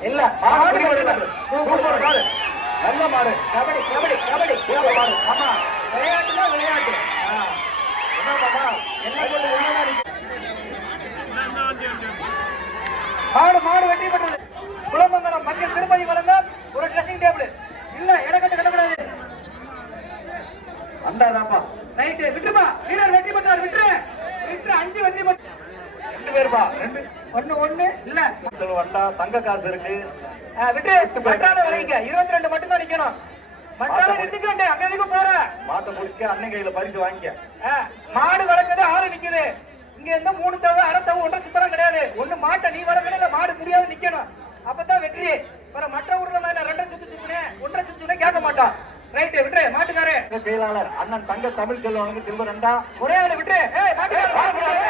இல்ல மாடு மாடு சூப்பர் மாடு நல்ல மாடு கபடி கபடி கபடி. சூப்பர் மாடு ஆமா. விளையாட்டுனா விளையாட்டு. என்ன மாமா? என்ன சொல்லு உள்ளதான் மாடு மாடு வெற்றி பெற்றது. குளமங்கலம் மஞ்சள் திருப்பதி வழங்க ஒரு ட்ரெஸ்ஸிங் டேபிள் இல்ல இடக்கட்டு கிடக்கூடாது அண்டாதாப்பா ரைட்டு விட்டுப்பா வீரர் வெற்றி பெற்றார். விட்டுரு. விட்டுரு அஞ்சு வெற்றி பெற்று ரெண்டு பேருப்பா. ரெண்டு ஒண்ணு ஒண்ணு இல்ல. வண்டா தங்க காசு இருக்கு. விட்டு மட்டால விளைங்க இருபத்தி ரெண்டு மட்டும் தான் நிக்கணும் மட்டால நிறுத்திக்கண்டு அங்க எதுக்கு போற? மாட்டை முடிக்க அண்ணன் கையில பரிசு வாங்கிக்க. மாடு வளர்க்குது ஆறு நிக்குது. இங்க இருந்தா மூணு தவ அரை தவ ஒன்றை சுத்தரம் கிடையாது. ஒண்ணு மாட்டை நீ இல்ல மாடு முடியாது நிக்கணும். அப்பதான் வெற்றி. அப்புறம் மற்ற ஊர்ல மாதிரி ரெண்டரை சுத்து சுத்துனேன் ஒன்றரை சுத்துனே கேட்க மாட்டான். ரைட்டு விட்டுரு மாட்டுக்காரே. செயலாளர் அண்ணன் தங்க தமிழ் செல்வனுக்கு சில்வர் ரெண்டா? ஒரே விட்டு மாட்டுக்கார.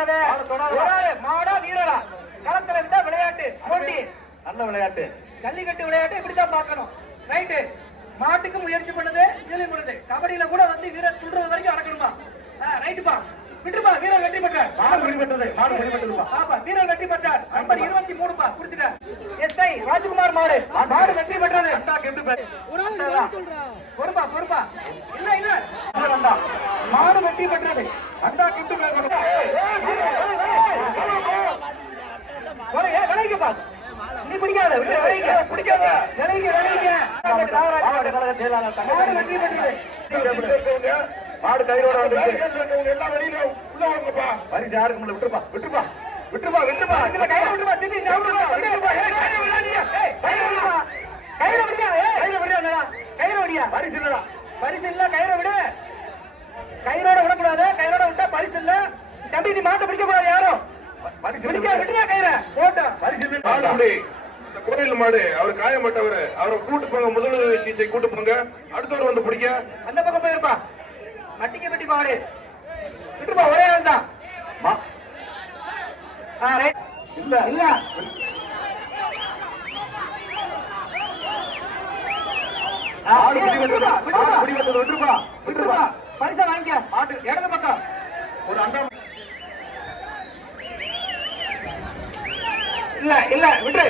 ஆளு மாடா வீரரா. களத்துல இருந்தா விளையாட்டு போட்டி. நல்ல விளையாட்டு. ஜல்லிக்கட்டு விளையாட்டு இப்படித்தான் பார்க்கணும். ரைட்டு. மாட்டுக்கு முயற்சி பண்ணுது இதுலயும் பண்ணுது கபடியில கூட வந்து வீரர் சொல்றது வரைக்கும் அடக்கணுமா ரைட்டுப்பா விட்டுப்பா வீரர் வெற்றி பெற்றார். மாடு பிடிபட்டது. மாடு பிடிபட்டதுப்பா ஆமா வீரர் வெற்றி பெற்றார். நம்பர் இருபத்தி மூணுப்பா குடிச்சுட்ட எஸ்ஐ ராஜ்குமார் மாடு. மாடு. வெற்றி பெற்றது. அண்டா பேரு பொறுப்பா பொறுப்பா. இல்ல இல்ல. மாடு வெற்றி பெற்றது. அண்டா கெண்டு விளைக்குப்பா நீ பிடிக்காத பிடிக்காத. விளைக்க மாவட்ட கழக செயலாளர் மாடு மாடு கையோட வந்து பரிசு யாருக்கு முடியல விட்டுருப்பா? விட்டுருப்பா. விட்டுருப்பா விட்டுருப்பா. இதுல கையில விட்டுப்பா திருப்பி விட்டுப்பா ஏய், கையில விடாதீங்க. கையில விடுப்பா. கையில ஏய், கையில விடியா கையில விடியா பரிசு இல்லடா. பரிசு இல்ல கயிறை விடு. கயிறோட விடக்கூடாது. கயிறோட விட்டா பரிசு இல்ல. தம்பி நீ மாட்ட பிடிக்க கூடாது யாரும் பரிசு பிடிக்க விட்டுயா கயிறை போட்டோம் பரிசு இல்லை மாடுபடி இந்த கோயில் மாடு அவர் காயப்பட்டவர். அவரை கூட்டு போங்க முதலுதவி சிகிச்சை கூட்டு போங்க. அடுத்தவர் வந்து பிடிக்க அந்த பக்கம் போயிருப்பா. மட்டிக்க பெட்டி பாடு விட்டுப்பா ஒரே ஆள் தான். இல்ல. இல்ல. மாடு மாடு விட்டுருப்பா விட்டுருப்பா பரிசை வாங்கிக்க மாட்டு இடது பக்கம் ஒரு அண்டா இல்ல இல்ல விட்டு